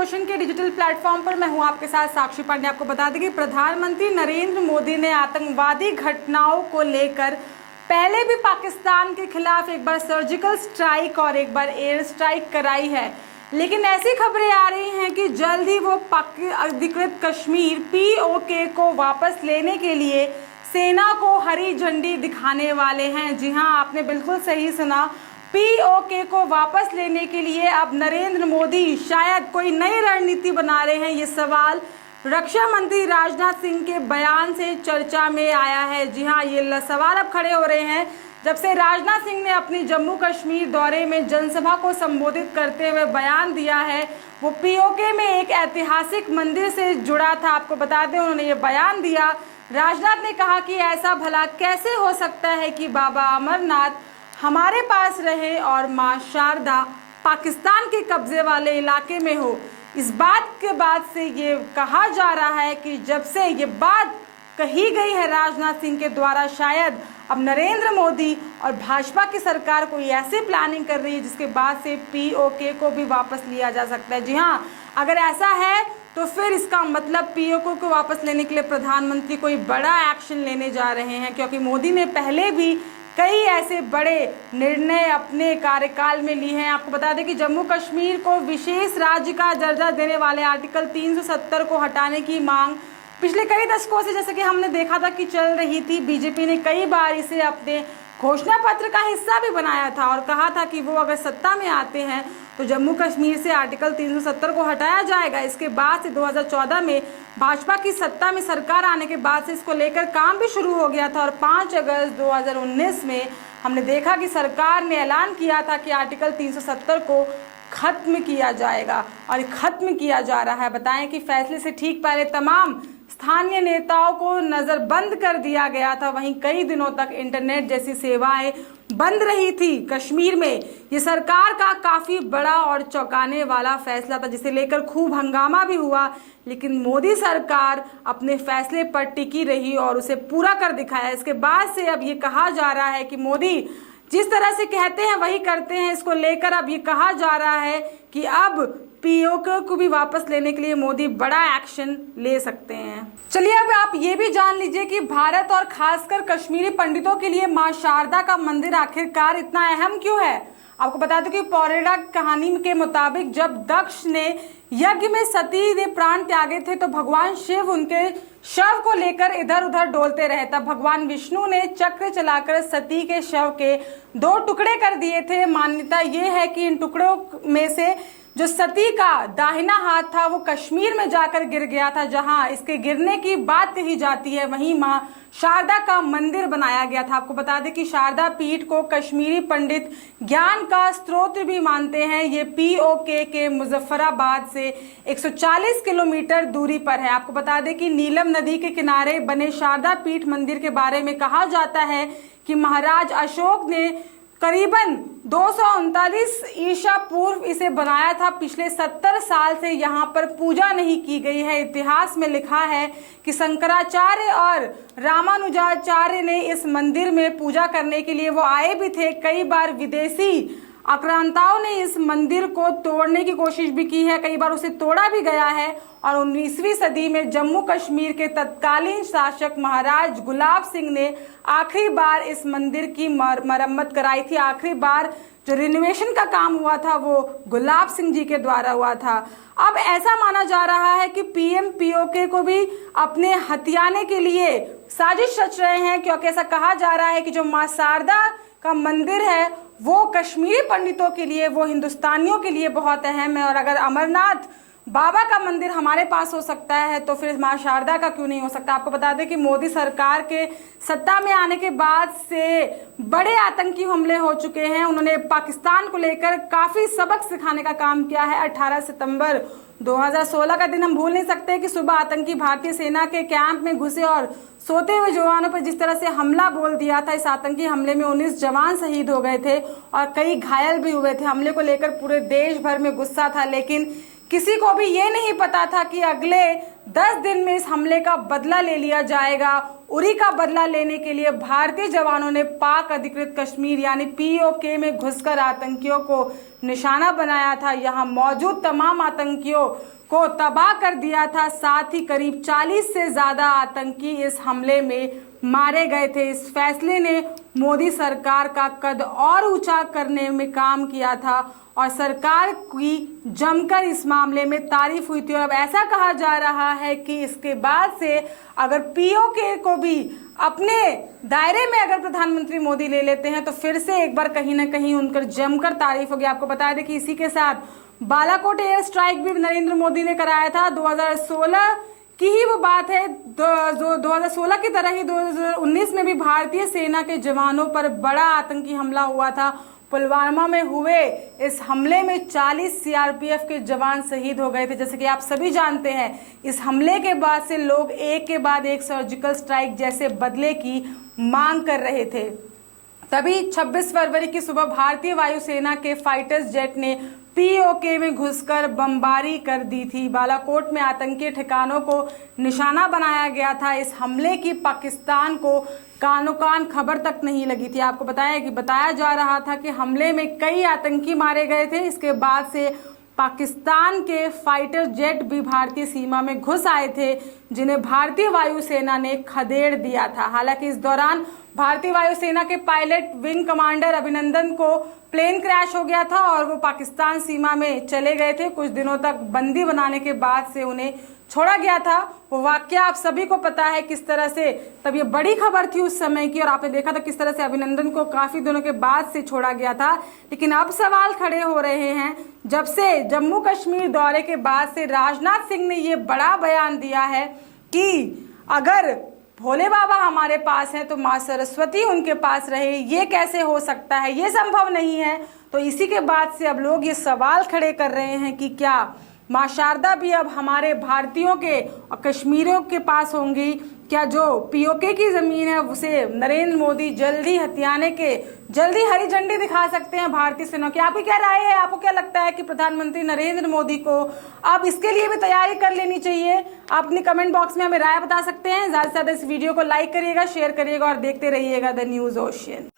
Ocean के digital platform पर मैं हूं आपके साथ साक्षी पांडे। आपको बता दें कि प्रधानमंत्री नरेंद्र मोदी ने आतंकवादी घटनाओं को लेकर पहले भी पाकिस्तान के खिलाफ एक बार सर्जिकल स्ट्राइक और एक बार एयर स्ट्राइक कराई है, लेकिन ऐसी खबरें आ रही हैं कि जल्द ही वो अधिकृत कश्मीर POK को वापस लेने के लिए सेना को हरी झंडी दिखाने वाले हैं। जी हां, आपने बिल्कुल सही सुना, POK को वापस लेने के लिए अब नरेंद्र मोदी शायद कोई नई रणनीति बना रहे हैं। ये सवाल रक्षा मंत्री राजनाथ सिंह के बयान से चर्चा में आया है। जी हां, ये सवाल अब खड़े हो रहे हैं जब से राजनाथ सिंह ने अपनी जम्मू कश्मीर दौरे में जनसभा को संबोधित करते हुए बयान दिया है। वो POK में एक ऐतिहासिक मंदिर से जुड़ा था। आपको बता दें, उन्होंने ये बयान दिया। राजनाथ ने कहा कि ऐसा भला कैसे हो सकता है कि बाबा अमरनाथ हमारे पास रहे और मां शारदा पाकिस्तान के कब्जे वाले इलाके में हो। इस बात के बाद से ये कहा जा रहा है कि जब से ये बात कही गई है राजनाथ सिंह के द्वारा, शायद अब नरेंद्र मोदी और भाजपा की सरकार कोई ऐसी प्लानिंग कर रही है जिसके बाद से POK को भी वापस लिया जा सकता है। जी हाँ, अगर ऐसा है तो फिर इसका मतलब POK को वापस लेने के लिए प्रधानमंत्री कोई बड़ा एक्शन लेने जा रहे हैं, क्योंकि मोदी ने पहले भी कई ऐसे बड़े निर्णय अपने कार्यकाल में लिए हैं। आपको बता दें कि जम्मू कश्मीर को विशेष राज्य का दर्जा देने वाले आर्टिकल 370 को हटाने की मांग पिछले कई दशकों से, जैसे कि हमने देखा था, कि चल रही थी। बीजेपी ने कई बार इसे अपने घोषणा पत्र का हिस्सा भी बनाया था और कहा था कि वो अगर सत्ता में आते हैं तो जम्मू कश्मीर से आर्टिकल 370 को हटाया जाएगा। इसके बाद से 2014 में भाजपा की सत्ता में सरकार आने के बाद से इसको लेकर काम भी शुरू हो गया था और 5 अगस्त 2019 में हमने देखा कि सरकार ने ऐलान किया था कि आर्टिकल 370 को खत्म किया जाएगा और खत्म किया जा रहा है। बताएं कि फैसले से ठीक पहले तमाम स्थानीय नेताओं को नजरबंद कर दिया गया था। वहीं कई दिनों तक इंटरनेट जैसी सेवाएं बंद रही थी कश्मीर में। ये सरकार का काफी बड़ा और चौंकाने वाला फैसला था, जिसे लेकर खूब हंगामा भी हुआ, लेकिन मोदी सरकार अपने फैसले पर टिकी रही और उसे पूरा कर दिखाया। इसके बाद से अब ये कहा जा रहा है कि मोदी जिस तरह से कहते हैं वही करते हैं। इसको लेकर अब ये कहा जा रहा है कि अब POK को भी वापस लेने के लिए मोदी बड़ा एक्शन ले सकते हैं। चलिए अब आप ये भी जान लीजिए कि भारत और खासकर कश्मीरी पंडितों के लिए मां शारदा का मंदिर आखिरकार इतना अहम क्यों है। आपको बता दूं कि पौराणिक कहानी के मुताबिक जब दक्ष ने यज्ञ में सती ने प्राण त्यागे थे तो भगवान शिव उनके शव को लेकर इधर उधर डोलते रहे। तब भगवान विष्णु ने चक्र चलाकर सती के शव के 2 टुकड़े कर दिए थे। मान्यता ये है कि इन टुकड़ों में से जो सती का दाहिना हाथ था वो कश्मीर में जाकर गिर गया था, जहां इसके गिरने की बात कही जाती है वहीं मां शारदा का मंदिर बनाया गया था। आपको बता दें कि शारदा पीठ को कश्मीरी पंडित ज्ञान का स्रोत भी मानते हैं। ये POK के मुजफ्फराबाद से 140 किलोमीटर दूरी पर है। आपको बता दें कि नीलम नदी के किनारे बने शारदा पीठ मंदिर के बारे में कहा जाता है कि महाराज अशोक ने करीबन 239 ईसा पूर्व इसे बनाया था। पिछले 70 साल से यहाँ पर पूजा नहीं की गई है। इतिहास में लिखा है कि शंकराचार्य और रामानुजाचार्य ने इस मंदिर में पूजा करने के लिए वो आए भी थे। कई बार विदेशी आक्रांताओं ने इस मंदिर को तोड़ने की कोशिश भी की है, कई बार उसे तोड़ा भी गया है। और 19वीं सदी में जम्मू कश्मीर के तत्कालीन शासक महाराज गुलाब सिंह ने आखिरी बार इस मंदिर की मरम्मत कराई थी। आखिरी बार जो रिनोवेशन का काम हुआ था वो गुलाब सिंह जी के द्वारा हुआ था। अब ऐसा माना जा रहा है कि PM POK को भी अपने हथियाने के लिए साजिश रच रहे हैं, क्योंकि ऐसा कहा जा रहा है कि जो मां शारदा का मंदिर है वो कश्मीरी पंडितों के लिए, वो हिंदुस्तानियों के लिए बहुत अहम है। और अगर अमरनाथ बाबा का मंदिर हमारे पास हो सकता है तो फिर मां शारदा का क्यों नहीं हो सकता। आपको बता दें कि मोदी सरकार के सत्ता में आने के बाद से बड़े आतंकी हमले हो चुके हैं। उन्होंने पाकिस्तान को लेकर काफी सबक सिखाने का काम किया है। 18 सितंबर 2016 का दिन हम भूल नहीं सकते कि सुबह आतंकी भारतीय सेना के कैंप में घुसे और सोते हुए जवानों पर जिस तरह से हमला बोल दिया था। इस आतंकी हमले में 19 जवान शहीद हो गए थे और कई घायल भी हुए थे। हमले को लेकर पूरे देश भर में गुस्सा था, लेकिन किसी को भी ये नहीं पता था कि अगले 10 दिन में इस हमले का बदला ले लिया जाएगा। उरी का बदला लेने के लिए भारतीय जवानों ने पाक अधिकृत कश्मीर यानी पीओके में घुसकर आतंकियों को निशाना बनाया था। यहाँ मौजूद तमाम आतंकियों को तबाह कर दिया था। साथ ही करीब 40 से ज्यादा आतंकी इस हमले में मारे गए थे। इस फैसले ने मोदी सरकार का कद और ऊंचा करने में काम किया था और सरकार की जमकर इस मामले में तारीफ हुई थी। और अब ऐसा कहा जा रहा है कि इसके बाद से अगर पीओके को भी अपने दायरे में अगर प्रधानमंत्री मोदी ले लेते हैं तो फिर से एक बार कहीं ना कहीं उनकर जमकर तारीफ होगी। आपको बता दें कि इसी के साथ बालाकोट एयर स्ट्राइक भी नरेंद्र मोदी ने कराया था। 2016 की ही वो बात है। 2016 की तरह ही 2019 में भी भारतीय सेना के जवानों पर बड़ा आतंकी हमला हुआ था। पुलवामा में हुए इस हमले में 40 सीआरपीएफ के जवान शहीद हो गए थे। जैसे कि आप सभी जानते हैं, इस हमले के बाद से लोग एक के बाद एक सर्जिकल स्ट्राइक जैसे बदले की मांग कर रहे थे। तभी 26 फरवरी की सुबह भारतीय वायुसेना के फाइटर्स जेट ने पीओके में घुसकर बमबारी कर दी थी। बालाकोट में आतंकी ठिकानों को निशाना बनाया गया था। इस हमले की पाकिस्तान को कानो कान खबर तक नहीं लगी थी। आपको बताया जा रहा था कि हमले में कई आतंकी मारे गए थे। इसके बाद से पाकिस्तान के फाइटर जेट भी भारतीय सीमा में घुस आए थे, जिन्हें भारतीय वायुसेना ने खदेड़ दिया था। हालांकि इस दौरान भारतीय वायुसेना के पायलट विंग कमांडर अभिनंदन को प्लेन क्रैश हो गया था और वो पाकिस्तान सीमा में चले गए थे। कुछ दिनों तक बंदी बनाने के बाद से उन्हें छोड़ा गया था। वो वाकया आप सभी को पता है किस तरह से, तब ये बड़ी खबर थी उस समय की और आपने देखा था किस तरह से अभिनंदन को काफी दिनों के बाद से छोड़ा गया था। लेकिन अब सवाल खड़े हो रहे हैं, जब से जम्मू कश्मीर दौरे के बाद से राजनाथ सिंह ने ये बड़ा बयान दिया है कि अगर भोले बाबा हमारे पास हैं तो माँ सरस्वती उनके पास रहे, ये कैसे हो सकता है, ये संभव नहीं है। तो इसी के बाद से अब लोग ये सवाल खड़े कर रहे हैं कि क्या माँ शारदा भी अब हमारे भारतीयों के और कश्मीरियों के पास होंगी? क्या जो पीओके की जमीन है उसे नरेंद्र मोदी जल्दी जल्दी हरी झंडी दिखा सकते हैं भारतीय सेना की? आपकी क्या राय है? आपको क्या लगता है कि प्रधानमंत्री नरेंद्र मोदी को अब इसके लिए भी तैयारी कर लेनी चाहिए? आप अपनी कमेंट बॉक्स में हमें राय बता सकते हैं। ज्यादा से ज्यादा इस वीडियो को लाइक करिएगा, शेयर करिएगा और देखते रहिएगा द न्यूज ओशियन।